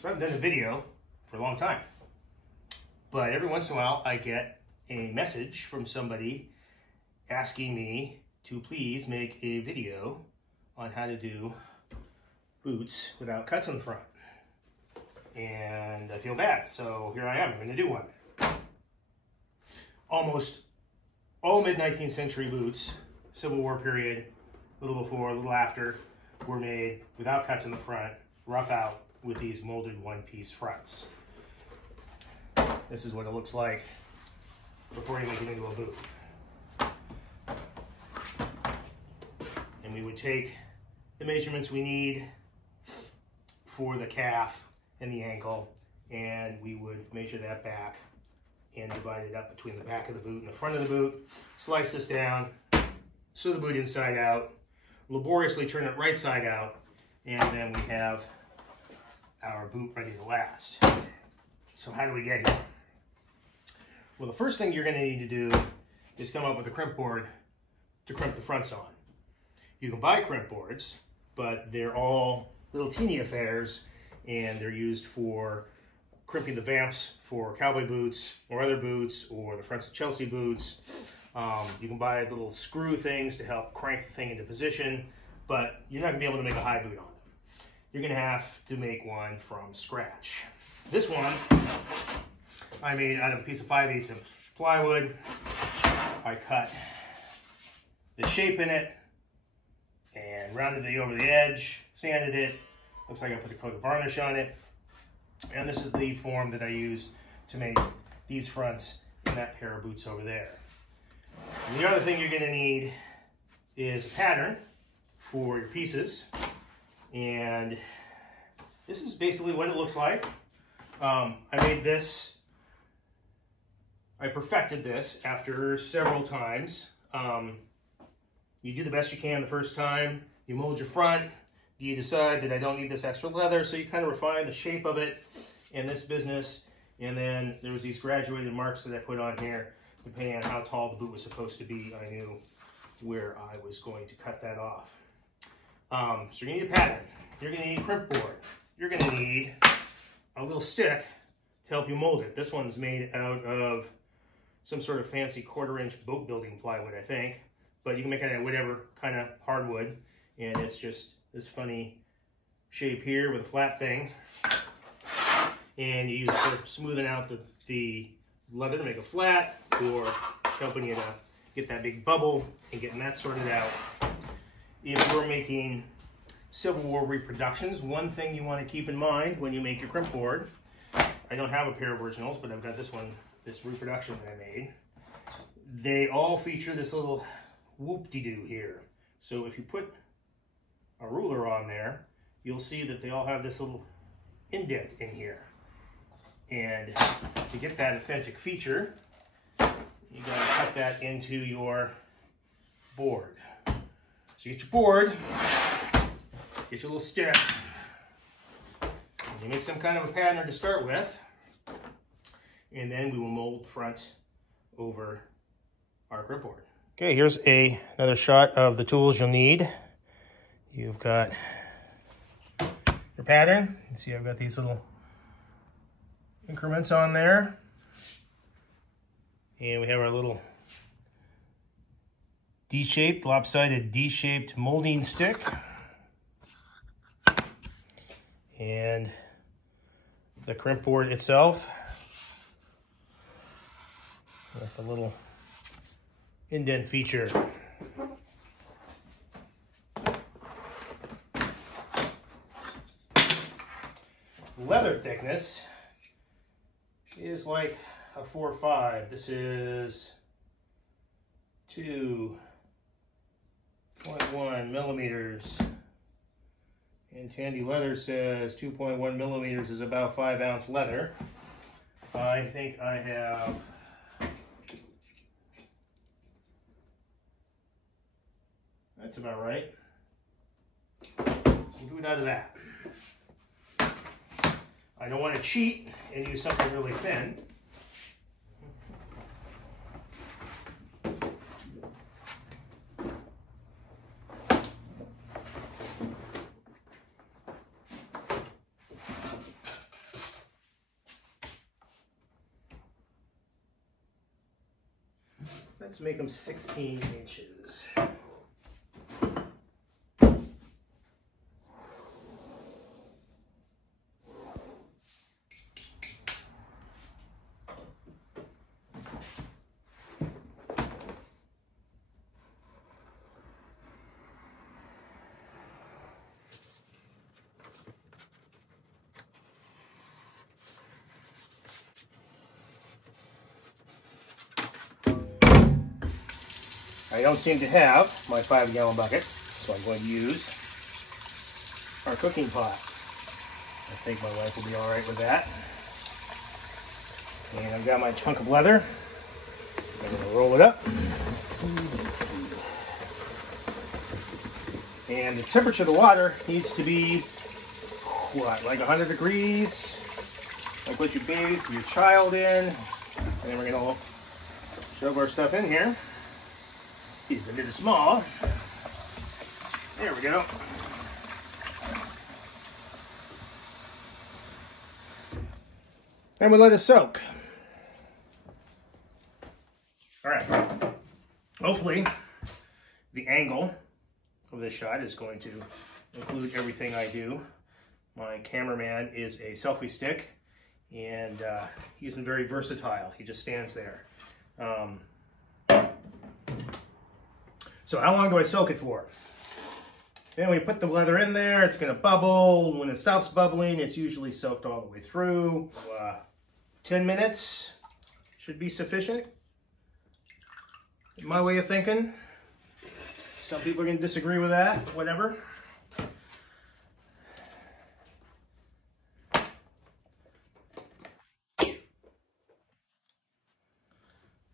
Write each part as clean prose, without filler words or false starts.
So I haven't done a video for a long time, but every once in a while I get a message from somebody asking me to please make a video on how to do boots without cuts on the front. And I feel bad, so here I am, I'm gonna do one. Almost all mid-19th century boots, Civil War period, a little before, a little after, were made without cuts in the front, rough out, with these molded one-piece fronts. This is what it looks like before you make it into a boot. And we would take the measurements we need for the calf and the ankle, and we would measure that back and divide it up between the back of the boot and the front of the boot, slice this down, sew the boot inside out, laboriously turn it right side out, and then we have our boot ready to last. So how do we get here? Well, the first thing you're going to need to do is come up with a crimp board to crimp the fronts on. You can buy crimp boards, but they're all little teeny affairs, and they're used for crimping the vamps for cowboy boots or other boots, or the fronts of Chelsea boots. You can buy little screw things to help crank the thing into position, but you're not going to be able to make a high boot on them. You're going to have to make one from scratch. This one I made out of a piece of 5/8" plywood. I cut the shape in it and rounded it over the edge, sanded it. Looks like I put a coat of varnish on it. And this is the form that I used to make these fronts in that pair of boots over there. And the other thing you're going to need is a pattern for your pieces. And this is basically what it looks like. I made this, I perfected this after several times. You do the best you can the first time. You mold your front. You decide that I don't need this extra leather, so you kind of refine the shape of it in this business. And then there was these graduated marks that I put on here. Depending on how tall the boot was supposed to be, I knew where I was going to cut that off. So you're gonna need a pattern. You're gonna need a crimp board. You're gonna need a little stick to help you mold it. This one's made out of some sort of fancy 1/4" boat building plywood, I think. But you can make it out of whatever kind of hardwood. And it's just this funny shape here with a flat thing. And you use it for smoothing out the leather to make it flat, or helping you to get that big bubble and getting that sorted out. If you're making Civil War reproductions, one thing you want to keep in mind when you make your crimp board, I don't have a pair of originals, but I've got this one, this reproduction that I made. They all feature this little whoop-de-doo here. So if you put a ruler on there, you'll see that they all have this little indent in here. And to get that authentic feature, you gotta cut that into your board. So you get your board, get your little stick, and you make some kind of a pattern to start with, and then we will mold the front over our crimp board. Okay, here's another shot of the tools you'll need. You've got your pattern. You see I've got these little increments on there. And we have our little D-shaped, lopsided D-shaped molding stick. And the crimp board itself with a little indent feature. Leather thickness is like a 4/5. This is 2.1 millimeters. And Tandy Leather says 2.1 millimeters is about 5-ounce leather. I think I have that's about right. So we'll do it out of that. I don't want to cheat and use something really thin. Let's make them 16 inches. I don't seem to have my 5-gallon bucket, so I'm going to use our cooking pot. I think my wife will be all right with that. And I've got my chunk of leather. I'm going to roll it up. And the temperature of the water needs to be, what, like 100 degrees? Like what you bathe your child in. And then we're going to shove our stuff in here. These are a bit small. There we go. And we let it soak. All right. Hopefully, the angle of this shot is going to include everything I do. My cameraman is a selfie stick, and he isn't very versatile. He just stands there. So how long do I soak it for? Then we put the leather in there, it's gonna bubble. When it stops bubbling, it's usually soaked all the way through. 10 minutes should be sufficient, in my way of thinking. Some people are gonna disagree with that, whatever.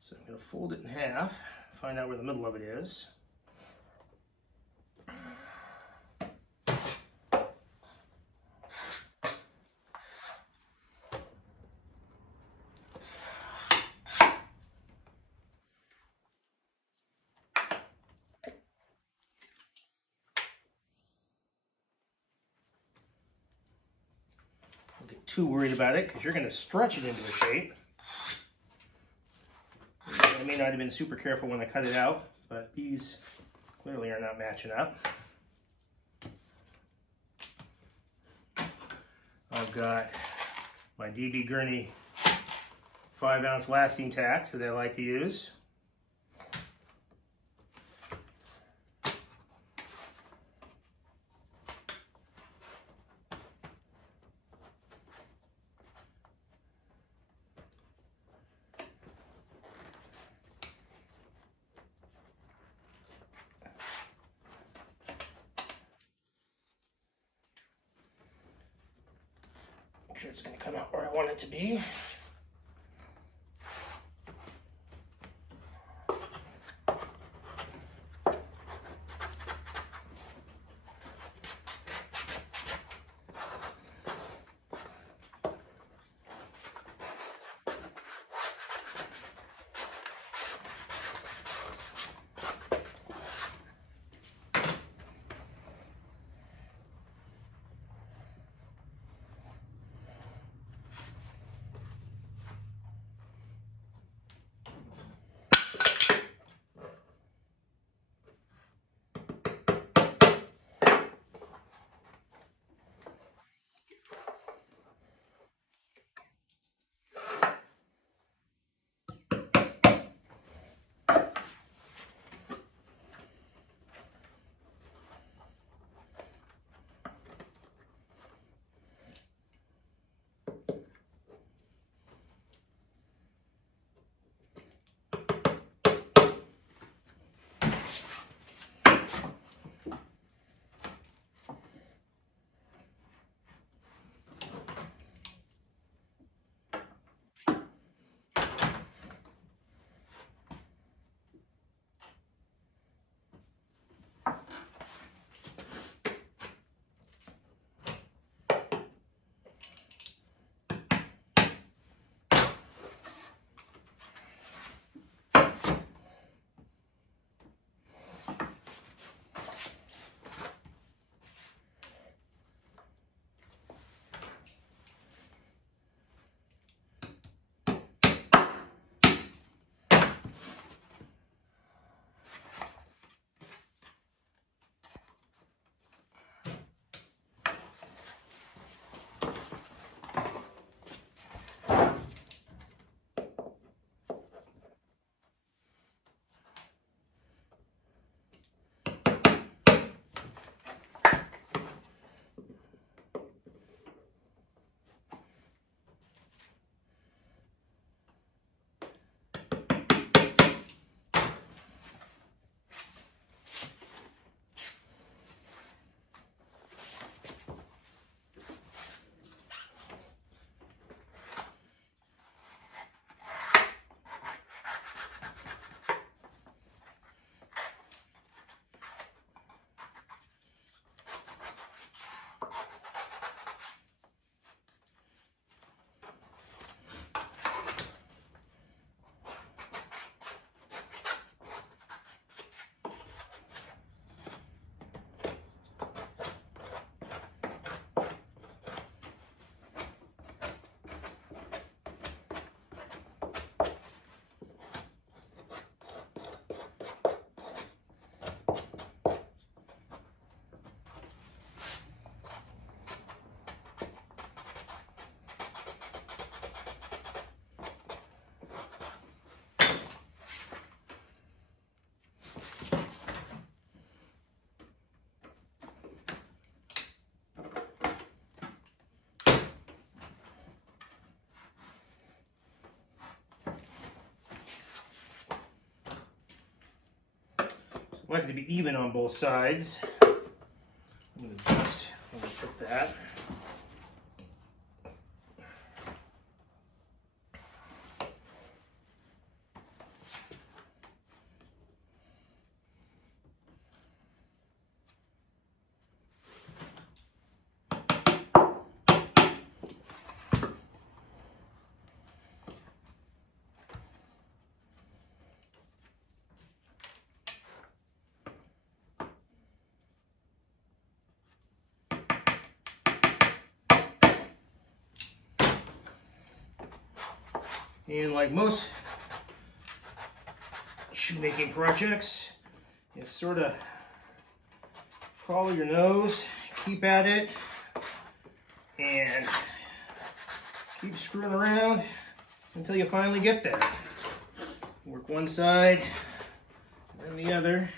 So I'm gonna fold it in half, find out where the middle of it is. Don't get too worried about it because you're going to stretch it into a shape. I may not have been super careful when I cut it out, but these clearly are not matching up. I've got my DB Gurney 5-ounce lasting tacks that I like to use. Make sure it's going to come out where I want it to be. I like it to be even on both sides. I'm going to just put that. And like most shoemaking projects, you sort of follow your nose, keep at it, and keep screwing around until you finally get there. Work one side, then the other.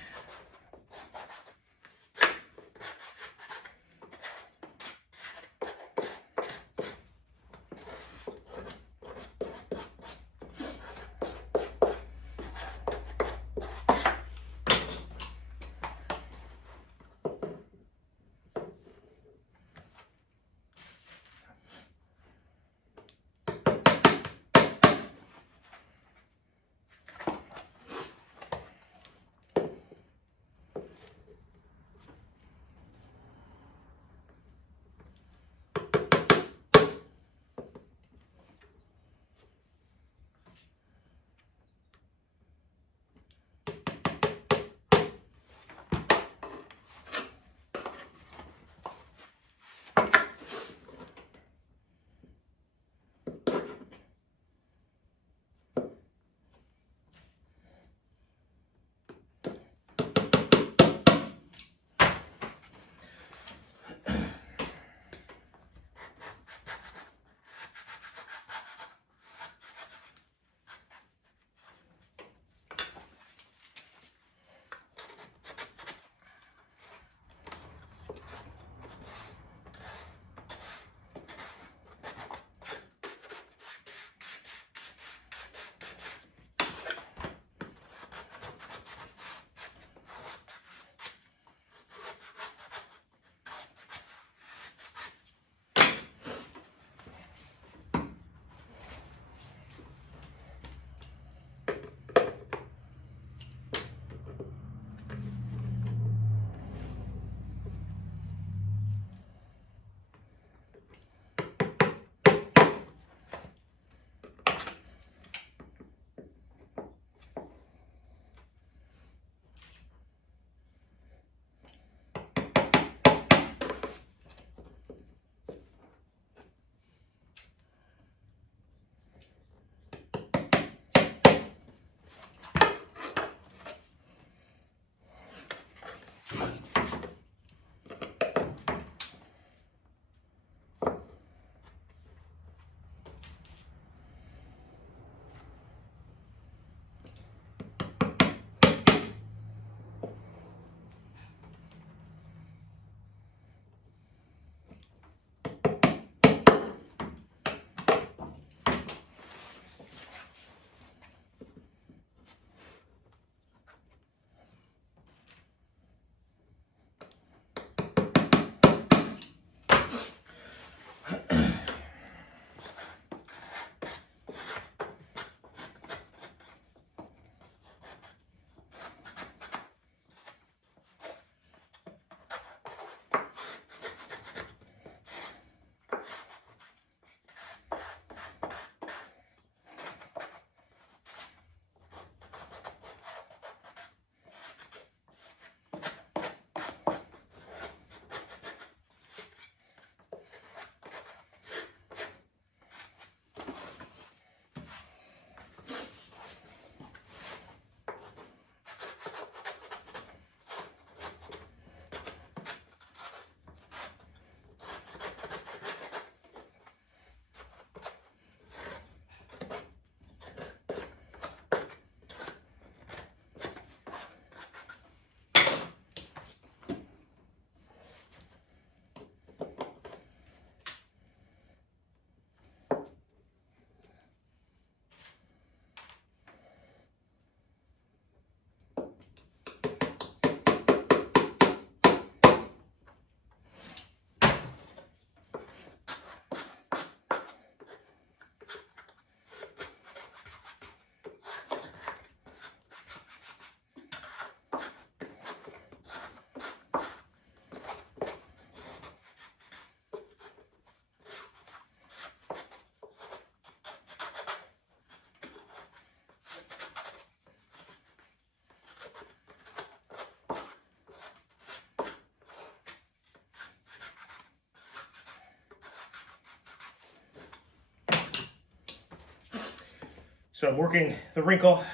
So I'm working the wrinkle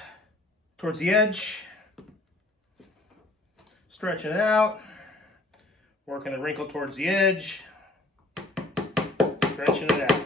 towards the edge, stretching it out, working the wrinkle towards the edge, stretching it out.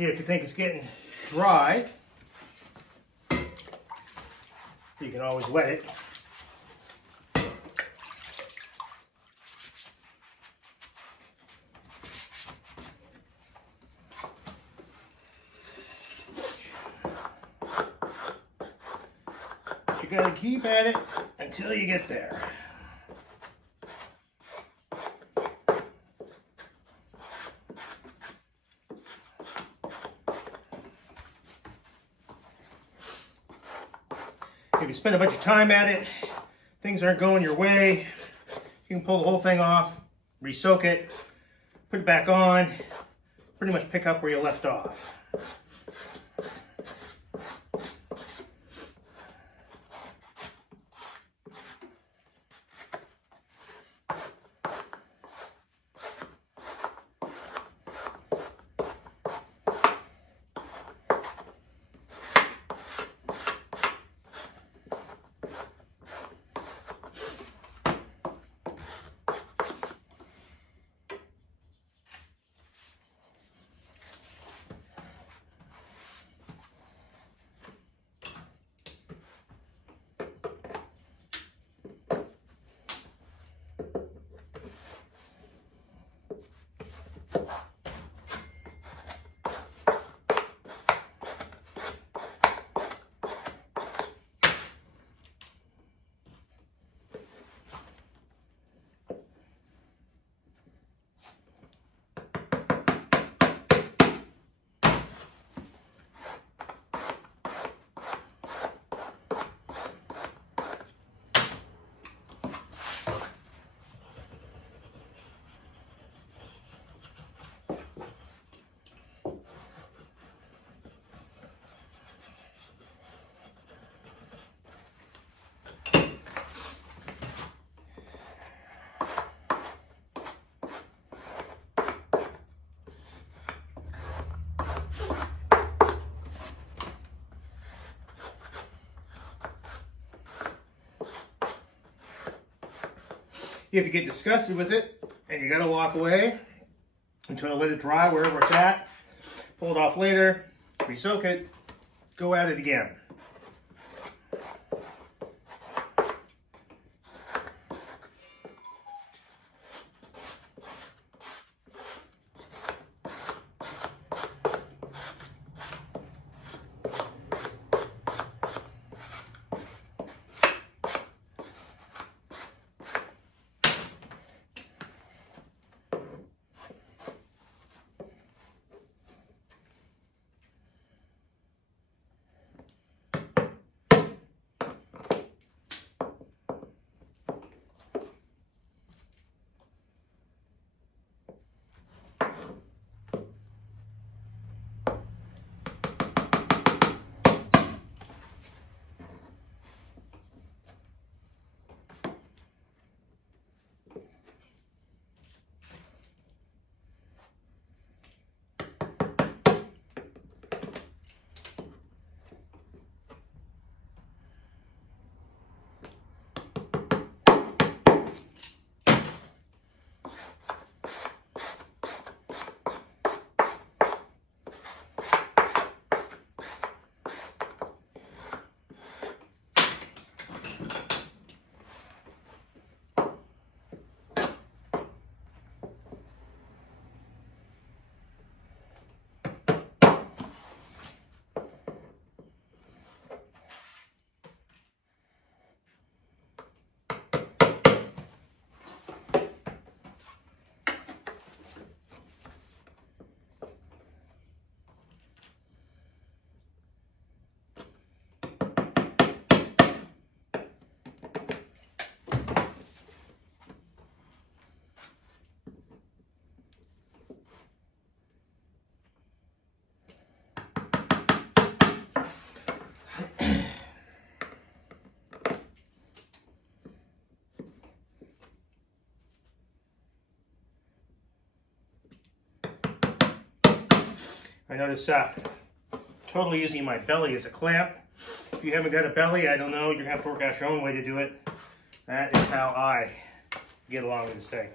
If you think it's getting dry, you can always wet it. You gotta keep at it until you get there. If you spend a bunch of time at it, things aren't going your way, you can pull the whole thing off, re-soak it, put it back on, pretty much pick up where you left off. If you get disgusted with it and you gotta walk away until let it dry wherever it's at, pull it off later, re-soak it, go at it again. I notice totally using my belly as a clamp. If you haven't got a belly, I don't know, you're gonna have to work out your own way to do it. That is how I get along with this thing.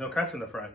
no cuts in the front.